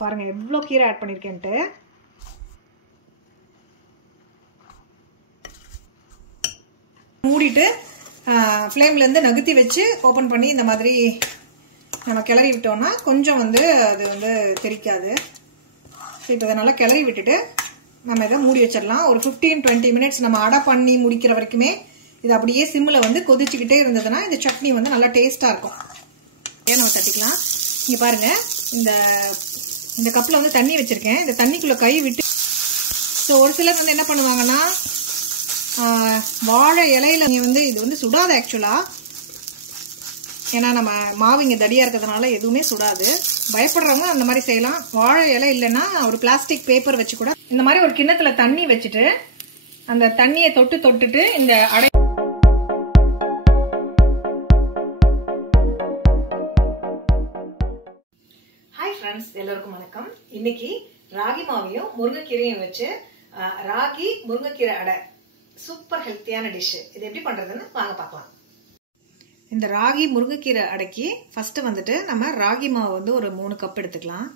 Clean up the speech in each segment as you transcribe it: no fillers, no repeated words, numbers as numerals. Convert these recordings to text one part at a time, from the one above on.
பாருங்க எவ்வளோ கீரை ஆட் பண்ணியிருக்கேன்ட்டு. மூடிட்டு ஃப்ளேம்லேருந்து நகர்த்தி வச்சு ஓப்பன் பண்ணி இந்த மாதிரி நம்ம கிளறி விட்டோம்னா கொஞ்சம் வந்து அது வந்து தெரிக்காது. ஸோ இப்போ இதை நல்லா கிளறி விட்டுட்டு நம்ம இதை மூடி வச்சிடலாம். ஒரு 15-20 மினிட்ஸ் நம்ம அடை பண்ணி முடிக்கிற வரைக்குமே இது அப்படியே சிம்மில் வந்து கொதிச்சுக்கிட்டே இருந்ததுன்னா இந்த சட்னி வந்து நல்லா டேஸ்ட்டாக இருக்கும். ஏன் நம்ம தட்டிக்கலாம். இங்கே பாருங்கள், இந்த கப்பில் வந்து தண்ணி வச்சுருக்கேன். இந்த தண்ணிக்குள்ளே கை விட்டு ஸோ ஒரு சிலர் வந்து என்ன பண்ணுவாங்கன்னா வாழை இலையில வந்து இது வந்து சுடாது ஆக்சுவலாக. ஏன்னா நம்ம மாவு இங்கே தடியாக இருக்கிறதுனால எதுவுமே சுடாது. பயப்படுறவங்க அந்த மாதிரி செய்யலாம். வாழை இலை இல்லைன்னா ஒரு பிளாஸ்டிக் பேப்பர் வச்சு கூட இந்த மாதிரி ஒரு கிண்ணத்தில் தண்ணி வச்சுட்டு அந்த தண்ணியை தொட்டுட்டு இந்த அடை எல்லாருக்கும் வணக்கம். இன்னைக்கு ராகி மாவையும் முருங்கைக்கீரையும் வச்சு ராகி முருங்கைக்கீரை அடை, சூப்பர் ஹெல்த்தியான டிஷ். இது எப்படி பண்றதுன்னு வாங்க பார்க்கலாம். இந்த ராகி முருங்கைக்கீரை அடைக்கு ஃபர்ஸ்ட் வந்துட்டு நம்ம ராகி மாவு வந்து ஒரு 3 கப் எடுத்துக்கலாம்.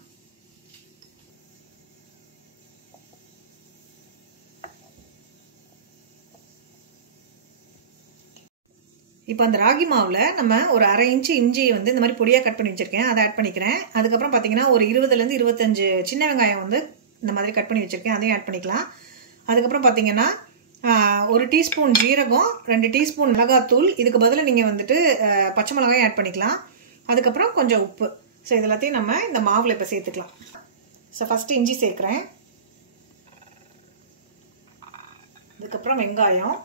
இப்போ அந்த ராகி மாவில் நம்ம ஒரு 1/2 இன்ச்சு இஞ்சி வந்து இந்த மாதிரி பொடியாக கட் பண்ணி வச்சுருக்கேன், அதை ஆட் பண்ணிக்கிறேன். அதுக்கப்புறம் பார்த்தீங்கன்னா ஒரு 20 to 25 சின்ன வெங்காயம் வந்து இந்த மாதிரி கட் பண்ணி வச்சுருக்கேன், அதையும் ஆட் பண்ணிக்கலாம். அதுக்கப்புறம் பார்த்தீங்கன்னா 1 டீஸ்பூன் ஜீரகம், 2 டீஸ்பூன் மிளகாத்தூள், இதுக்கு பதிலாக நீங்கள் வந்துட்டு பச்சை மிளகாயும் ஆட் பண்ணிக்கலாம். அதுக்கப்புறம் கொஞ்சம் உப்பு. ஸோ இது எல்லாத்தையும் நம்ம இந்த மாவில் இப்போ சேர்த்துக்கலாம். ஸோ ஃபஸ்ட்டு இஞ்சி சேர்க்குறேன். அதுக்கப்புறம் வெங்காயம்,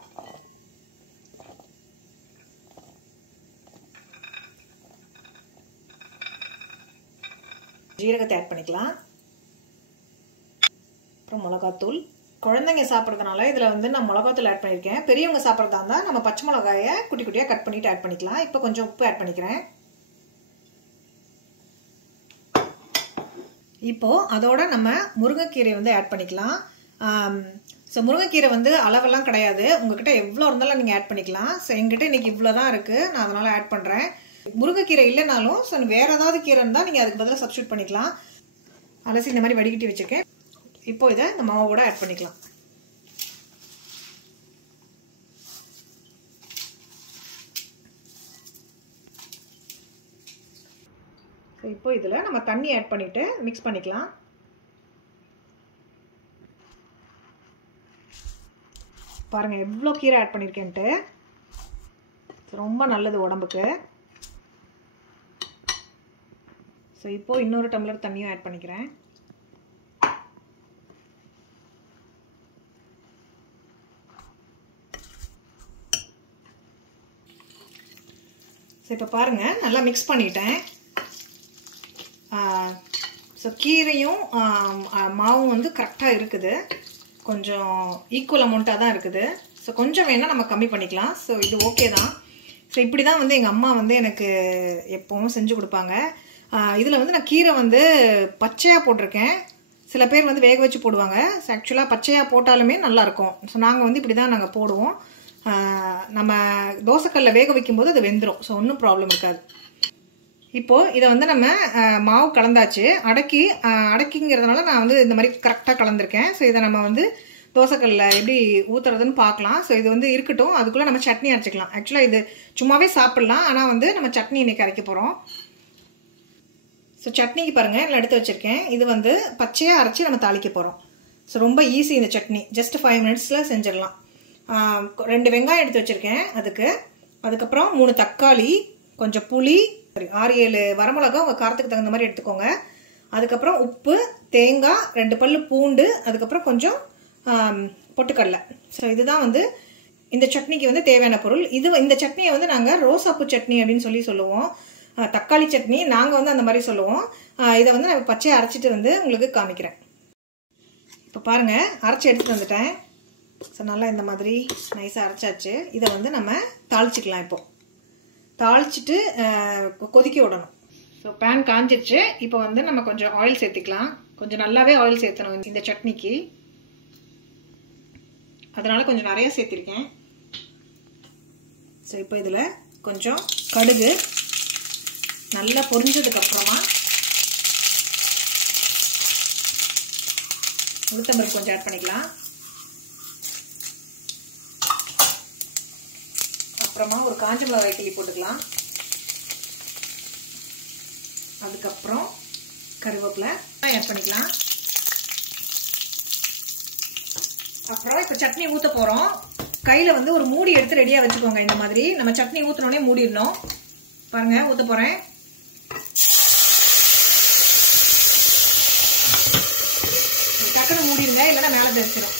ஜீரகத்தை ஆட் பண்ணிக்கலாம். அப்புறம் மிளகாத்தூள். குழந்தைங்க சாப்பிட்றதுனால இதில் வந்து நான் மிளகாத்தூள் ஆட் பண்ணியிருக்கேன். பெரியவங்க சாப்பிட்றதா இருந்தால் நம்ம பச்சை மிளகாயை குட்டி குட்டியாக கட் பண்ணிவிட்டு ஆட் பண்ணிக்கலாம். இப்போ கொஞ்சம் உப்பு ஆட் பண்ணிக்கிறேன். இப்போது அதோட நம்ம முருங்கைக்கீரை வந்து ஆட் பண்ணிக்கலாம். ஸோ முருங்கைக்கீரை வந்து அளவெல்லாம் கிடையாது, உங்ககிட்ட எவ்வளோ இருந்தாலும் நீங்கள் ஆட் பண்ணிக்கலாம். ஸோ எங்கிட்ட இன்னைக்கு இவ்வளோ தான் இருக்குது, நான் அதனால் ஆட் பண்ணுறேன். முருங்கைக்கீரை இல்லைனாலும் ஸோ வேறு ஏதாவது கீரை இருந்தால் நீங்கள் அதுக்கு பதிலாக சப்ஸ்டியூட் பண்ணிக்கலாம். அலசி இந்த மாதிரி வடிகட்டி வச்சுருக்கேன். இப்போ இதை இந்த மாவோட ஆட் பண்ணிக்கலாம். ஸோ இப்போ இதில் நம்ம தண்ணி ஆட் பண்ணிவிட்டு மிக்ஸ் பண்ணிக்கலாம். பாருங்கள் எவ்வளோ கீரை ஆட் பண்ணியிருக்கேன்ட்டு. ரொம்ப நல்லது உடம்புக்கு. ஸோ இப்போது இன்னொரு டம்ளர் தண்ணியும் ஆட் பண்ணிக்கிறேன். ஸோ இப்போ பாருங்கள் நல்லா மிக்ஸ் பண்ணிட்டேன். ஸோ கீரையும் மாவும் வந்து கரெக்டாக இருக்குது, கொஞ்சம் ஈக்குவல் அமௌண்ட்டாக தான் இருக்குது. ஸோ கொஞ்சம் வேணால் நம்ம கம்மி பண்ணிக்கலாம். ஸோ இது ஓகே தான். ஸோ இப்படி தான் வந்து எங்கள் அம்மா வந்து எனக்கு எப்போவும் செஞ்சு கொடுப்பாங்க. இதில் வந்து நான் கீரை வந்து பச்சையாக போட்டிருக்கேன். சில பேர் வந்து வேக வச்சு போடுவாங்க. ஸோ ஆக்சுவலாக பச்சையாக போட்டாலுமே நல்லாயிருக்கும். ஸோ நாங்கள் வந்து இப்படி தான் நாங்கள் போடுவோம். நம்ம தோசைக்கல்ல வேக வைக்கும்போது அது வெந்துடும். ஸோ ஒன்றும் ப்ராப்ளம் இருக்காது. இப்போது இதை வந்து நம்ம மாவு கலந்தாச்சு. அடக்கிங்கிறதுனால நான் வந்து இந்த மாதிரி கரெக்டாக கலந்துருக்கேன். ஸோ இதை நம்ம வந்து தோசைக்கல்ல எப்படி ஊற்றுறதுன்னு பார்க்கலாம். ஸோ இது வந்து இருக்கட்டும், அதுக்குள்ளே நம்ம சட்னி அரைச்சிக்கலாம். ஆக்சுவலாக இது சும்மாவே சாப்பிட்லாம், ஆனால் வந்து நம்ம சட்னி இன்னைக்கு அரைக்க போகிறோம். ஸோ சட்னிக்கு பாருங்கள் எல்லாம் எடுத்து வச்சுருக்கேன். இது வந்து பச்சையாக அரைச்சி நம்ம தாளிக்க போகிறோம். ஸோ ரொம்ப ஈஸி இந்த சட்னி, ஜஸ்ட் 5 மினிட்ஸில் செஞ்சிடலாம். 2 வெங்காயம் எடுத்து வச்சுருக்கேன் அதுக்கப்புறம் 3 தக்காளி, கொஞ்சம் புளி, 6-7 வரமிளகா உங்கள் காரத்துக்கு தகுந்த மாதிரி எடுத்துக்கோங்க. அதுக்கப்புறம் உப்பு, தேங்காய், 2 பல்லு பூண்டு, அதுக்கப்புறம் கொஞ்சம் பொட்டுக்கடலை. ஸோ இதுதான் வந்து இந்த சட்னிக்கு வந்து தேவையான பொருள். இந்த சட்னியை வந்து நாங்கள் ரோசாப்பூ சட்னி அப்படின்னு சொல்லுவோம். தக்காளி சட்னி நாங்கள் வந்து அந்த மாதிரி சொல்லுவோம். இதை வந்து நான் பச்சையை அரைச்சிட்டு வந்து உங்களுக்கு காமிக்கிறேன். இப்போ பாருங்கள் அரைச்சி எடுத்துகிட்டு வந்துட்டேன். ஸோ நல்லா இந்த மாதிரி நைஸாக அரைச்சாச்சு. இதை வந்து நம்ம தாளிச்சிக்கலாம். இப்போது தாளிச்சிட்டு கொதிக்க விடணும். ஸோ பேன் காஞ்சிடுச்சு. இப்போ வந்து நம்ம கொஞ்சம் ஆயில் சேர்த்துக்கலாம். கொஞ்சம் நல்லாவே ஆயில் சேர்த்தணும் இந்த சட்னிக்கு, அதனால் கொஞ்சம் நிறையா சேர்த்திருக்கேன். ஸோ இப்போ இதில் கொஞ்சம் கடுகு நல்லா பொரிஞ்சதுக்கப்புறமா உளுத்தம்பருப்பு கொஞ்சம் ஆட் பண்ணிக்கலாம். அப்புறமா ஒரு காஞ்ச மிளகாய் கிள்ளி போட்டுக்கலாம். அதுக்கப்புறம் கருவேப்பிலை ஆட் பண்ணிக்கலாம். அப்புறம் இப்போ சட்னி ஊற்ற போகிறோம். கையில் வந்து ஒரு மூடி எடுத்து ரெடியாக வச்சுக்கோங்க. இந்த மாதிரி நம்ம சட்னி ஊற்றினோடனே மூடிடணும். பாருங்க, ஊற்ற போகிறேன். டக்குன்னு மூடிடுங்க, இல்லைன்னா மேலே தெரிச்சிடும்.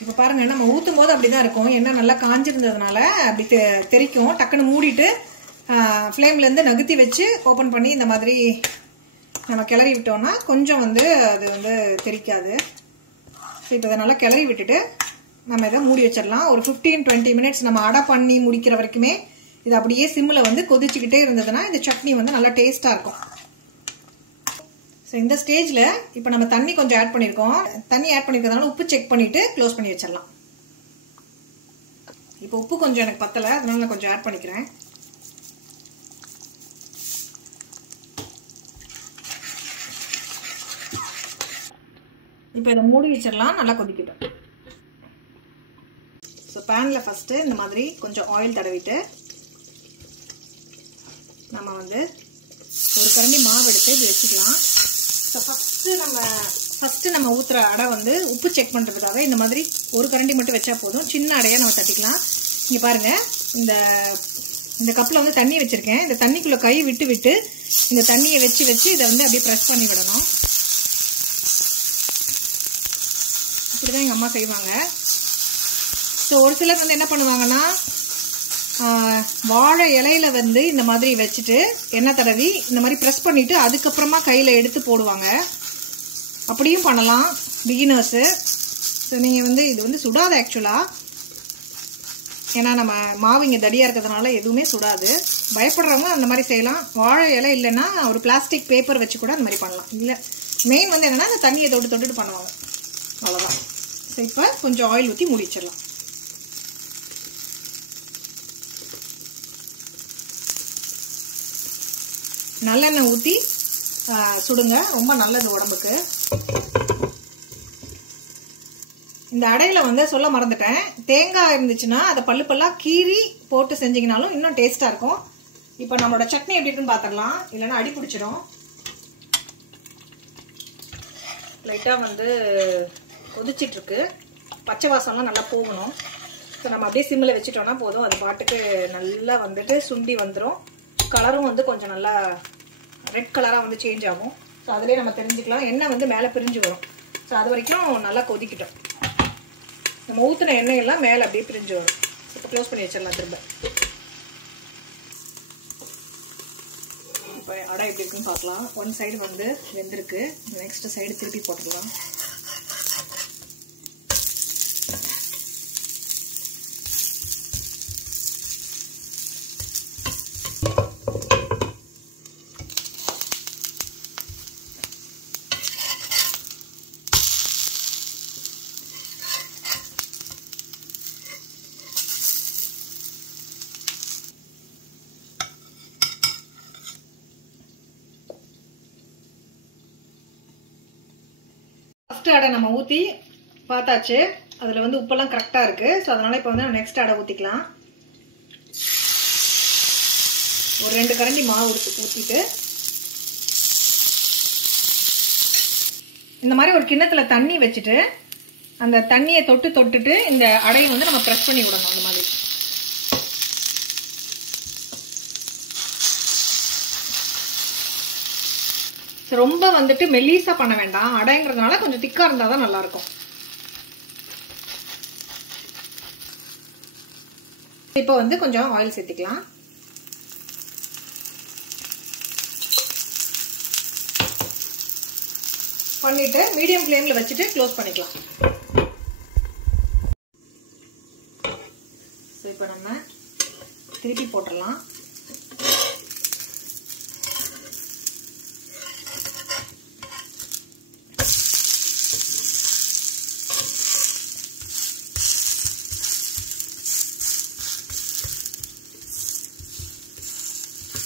இப்போ பாருங்க, நம்ம ஊற்றும் போது அப்படிதான் இருக்கும். எண்ணெய் நல்லா காஞ்சிருந்ததுனால அப்படி தெரிக்கும். டக்குன்னு மூடிட்டு ஃப்ளேம்லேருந்து நகர்த்தி வச்சு ஓப்பன் பண்ணி இந்த மாதிரி நம்ம கிளறி விட்டோம்னா கொஞ்சம் வந்து அது வந்து தெரிக்காது. ஸோ இப்போ இதை நல்லா கிளறி விட்டுட்டு நம்ம இதை மூடி வச்சிடலாம். ஒரு 15-20 மினிட்ஸ் நம்ம அடை பண்ணி முடிக்கிற வரைக்குமே இது அப்படியே சிம்மில் வந்து கொதிச்சுக்கிட்டே இருந்ததுன்னா இந்த சட்னி வந்து நல்லா டேஸ்ட்டாக இருக்கும். ஸோ இந்த ஸ்டேஜில் இப்போ நம்ம தண்ணி கொஞ்சம் ஆட் பண்ணியிருக்கோம். தண்ணி ஆட் பண்ணியிருக்கிறதுனால உப்பு செக் பண்ணிவிட்டு க்ளோஸ் பண்ணி வச்சிடலாம். இப்போ உப்பு கொஞ்சம் எனக்கு பத்தலை, அதனால நான் கொஞ்சம் ஆட் பண்ணிக்கிறேன். இப்போ இதை மூடி வச்சிடலாம், நல்லா கொதிக்கட்டும். ஸோ பேனில் ஃபஸ்ட்டு இந்த மாதிரி கொஞ்சம் ஆயில் தடவிட்டு நம்ம வந்து ஒரு கரண்டி மாவு எடுத்து இப்படி வச்சுக்கலாம். ஸோ ஃபஸ்ட்டு நம்ம ஊற்றுற அடை வந்து உப்பு செக் பண்ணுறதுக்காக இந்த மாதிரி ஒரு கரண்டி மட்டும் வச்சா போதும். சின்ன அடையாக நம்ம தட்டிக்கலாம். இங்கே பாருங்கள், இந்த கப்பில் வந்து தண்ணி வச்சுருக்கேன். இந்த தண்ணிக்குள்ளே கை விட்டு விட்டு இந்த தண்ணியை வச்சு இதை வந்து அப்படியே ப்ரெஸ் பண்ணி விடணும். இப்படி தான் எங்கள் அம்மா செய்வாங்க. ஸோ ஒரு சிலர் வந்து என்ன பண்ணுவாங்கன்னா வாழை இலையில வந்து இந்த மாதிரி வச்சுட்டு எண்ணெய் தடவி இந்த மாதிரி ப்ரெஸ் பண்ணிவிட்டு அதுக்கப்புறமா கையில் எடுத்து போடுவாங்க. அப்படியும் பண்ணலாம் பிகினர்ஸு. ஸோ நீங்கள் வந்து இது வந்து சுடாது ஆக்சுவலாக, ஏன்னா நம்ம மாவு இங்கே தடியாக இருக்கிறதுனால எதுவுமே சுடாது. பயப்படுறவங்க அந்த மாதிரி செய்யலாம். வாழை இலை இல்லைன்னா ஒரு பிளாஸ்டிக் பேப்பர் வச்சு கூட அந்த மாதிரி பண்ணலாம். இல்லை, மெயின் வந்து என்னென்னா அந்த தண்ணியை தொட்டுட்டு பண்ணுவாங்க, அவ்வளோதான். ஸோ இப்போ கொஞ்சம் ஆயில் ஊற்றி முடிச்சிடலாம். நல்லெண்ணெய் ஊற்றி சுடுங்க, ரொம்ப நல்லது உடம்புக்கு. இந்த அடையில் வந்து சொல்ல மறந்துட்டேன், தேங்காய் இருந்துச்சுன்னா அதை பல்லாக கீறி போட்டு செஞ்சிங்கனாலும் இன்னும் டேஸ்ட்டாக இருக்கும். இப்போ நம்மளோட சட்னி எப்படி இருக்குன்னு பார்த்துடலாம், இல்லைன்னா அடி பிடிச்சிடும். லைட்டாக வந்து கொதிச்சிட்ருக்கு, பச்சை வாசம்லாம் நல்லா போகணும். ஸோ நம்ம அப்படியே சிம்மில் வச்சுட்டோம்னா போதும், அது பாட்டுக்கு நல்லா வந்துட்டு சுண்டி வந்துடும். கலரும் வந்து கொஞ்சம் நல்லா ரெட் கலராக வந்து சேஞ்ச் ஆகும். ஸோ அதிலே நம்ம தெரிஞ்சுக்கலாம், எண்ணெய் வந்து மேலே பிரிஞ்சு வரும். ஸோ அது வரைக்கும் நல்லா கொதிக்கிட்டோம். நம்ம ஊற்றின எண்ணெயெல்லாம் மேலே அப்படியே பிரிஞ்சு வரும். இப்போ க்ளோஸ் பண்ணி வச்சிடலாம் திரும்ப. இப்போ அடை எப்படி இருக்குன்னு பார்க்கலாம். ஒன் சைடு வந்து வெந்திருக்கு, நெக்ஸ்ட் சைடு திருப்பி போட்டுடலாம். ஃபஸ்ட்டு அடை நம்ம ஊற்றி பார்த்தாச்சு, அதில் வந்து உப்பெல்லாம் கரெக்டாக இருக்குது. ஸோ அதனால் இப்போ வந்து நெக்ஸ்ட் அடை ஊற்றிக்கலாம். ஒரு 2 கரண்டி மாவு ஊற்றிட்டு இந்த மாதிரி ஒரு கிண்ணத்தில் தண்ணி வச்சுட்டு அந்த தண்ணியை தொட்டுட்டு இந்த அடையை வந்து நம்ம ப்ரெஸ் பண்ணி விடணும். அந்த மாதிரி ரொம்ப வந்துட்டு மெல்லிசா பண்ண வேண்டாம், அடைங்கிறதுனால கொஞ்சம் திக்கா இருந்தால் தான் நல்லாயிருக்கும். இப்போ வந்து கொஞ்சம் ஆயில் சேர்த்துக்கலாம். பண்ணிட்டு மீடியம் ஃப்ளேமில் வச்சுட்டு க்ளோஸ் பண்ணிக்கலாம். ஸோ இப்போ நம்ம திருப்பி போட்டுடலாம்.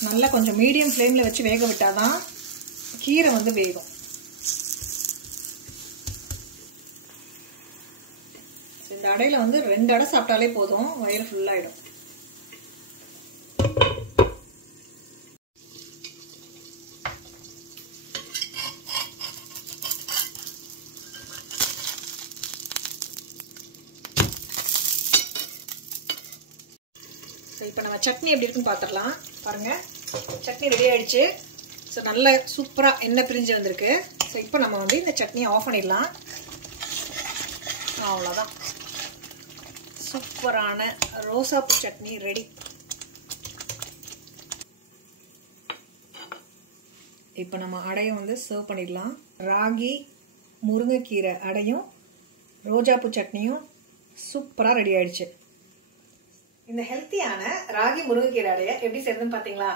நல்லா கொஞ்சம் மீடியம் ஃப்ளேமில் வச்சு வேக விட்டால் தான் கீரை வந்து வேகும். அடையில வந்து 2 அடை சாப்பிட்டாலே போதும், வயிறு ஃபுல்லாயிடும். இப்போ நம்ம சட்னி எப்படி இருக்குன்னு பார்த்துடலாம். பாருங்க, சட்னி ரெடி ஆயிடுச்சு. ஸோ நல்ல சூப்பராக எண்ணெய் பிரிஞ்சு வந்திருக்கு. ஸோ இப்போ நம்ம வந்து இந்த சட்னியை ஆஃப் பண்ணிடலாம். அவ்வளோதான், சூப்பரான ரோசாப்பூ சட்னி ரெடி. இப்போ நம்ம அடையை வந்து சர்வ் பண்ணிடலாம். ராகி முருங்கைக்கீரை அடையும் ரோஜாப்பூ சட்னியும் சூப்பராக ரெடி ஆயிடுச்சு. இந்த ஹெல்த்தியான ராகி முருங்கைக்கீரை அடைய எப்படி செய்யறதுன்னு பாத்தீங்களா?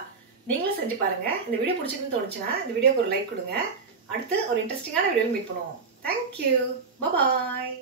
நீங்களும் செஞ்சு பாருங்க. இந்த வீடியோ பிடிச்சிருக்குன்னு தோணுச்சுன்னா இந்த வீடியோக்கு ஒரு லைக் கொடுங்க. அடுத்து ஒரு இன்ட்ரெஸ்டிங்கான வீடியோவில் மீட் பண்ணுவோம். தேங்க்யூ, பாய்.